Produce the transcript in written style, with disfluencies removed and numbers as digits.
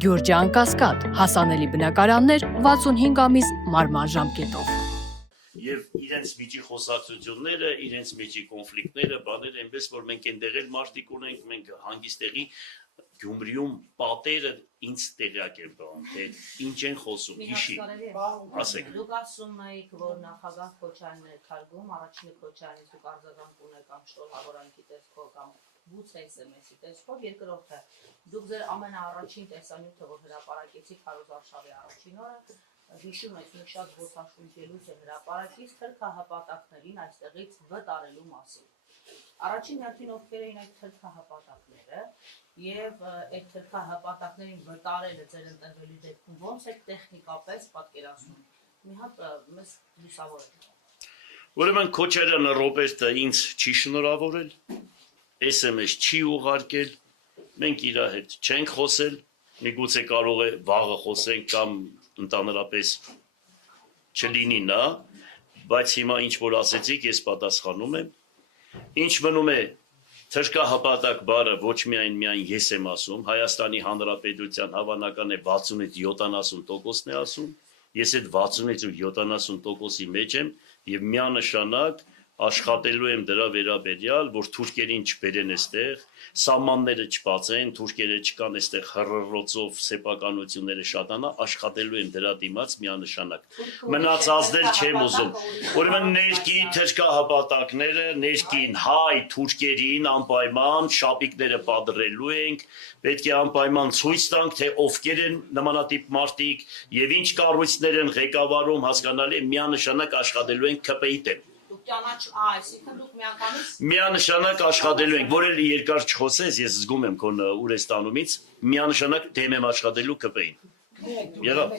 Գյուրջան Կասկադ, հասանելի բնակարաններ 65 ամիս մարման ժամկետով։ Եվ իրենց միջի խոսակցությունները, իրենց միջի կոնֆլիկտները, բաները այնպես, որ մենք այնտեղ էլ մարդիկ ունենք, մենք հանգիստեղի Գյումրիում պատերը ինձ տեղյակ են բանում, թե ինչ են խոսում, հիշի, ասեք։ Դուք ասում եք, որ նախագահ Քոչարյանն է քարգում, առաջինը Քոչարյանից դուք արձագանք ունեք կամ շտորհավորանքի տեսքով կամ բուց SMS-ի տեսքով, երկրորդը դուք ձեր ամենաառաջին տեսանյութը, որ հրապարակեցիք Քարոզ Արշավի առաջին օրը, հիշում եք մի շատ ոսաշունչելուց է հրապարակից թրքահպատակներին այստեղից վտարելու մասին։ Առաջին հերթին ովքեր էին այդ թրքահպատակները եւ այդ թրքահպատակներին վտարելը ձեր ընտրվելու դեպքում ո՞նց եք տեխնիկապես պատկերացնում։ Մի հատ մեզ լուսավորեք։ Ուրեմն Քոչարյանը Ռոբերտը ինձ չի շնորհավորել, SMS չի ուղարկել, մենք իր հետ չենք խոսել, միգուցե կարող է վաղը խոսենք կամ ընդհանրապես չլինի նա, բայց հիմա ինչ որ ասեցիք, ես պատասխանում եմ։ Ինչ մնում է թրքահպատակ բառը ոչ միայն ես եմ ասում, Հայաստանի Հանրապետության հավանական է 60-ից 70%-ն է ասում, ես այդ 60-ից 70%-ի մեջ եմ եւ միանշանակ աշխատելու եմ դրա վերաբերյալ, որ թուրքերին չբերեն այստեղ, սահմանները չբացեն, թուրքերը չկան այստեղ հռռոցով սեփականությունները շատանա, աշխատելու եմ դրա դիմաց միանշանակ։ Մնացածներ չեմ ուզում։ Ուրեմն ներքին թրքահպատակները, ներքին հայ թուրքերին անպայման շապիկները պատռելու ենք, պետք է անպայման ցույց տանք, թե ովքեր են նմանատիպ մարդիկ եւ ինչ կառույցներ են ղեկավարում, հասկանալի է, միանշանակ աշխատելու ենք ԿՊ-ի դեմ։ Այսինքն դուք միանշանակ աշխատելու ենք, որ էլ երկար չխոսես, ես զգում եմ քո Ուրեստանումից, միանշանակ դեմ եմ աշխատելու ԿՊ-ին։ Եղավ։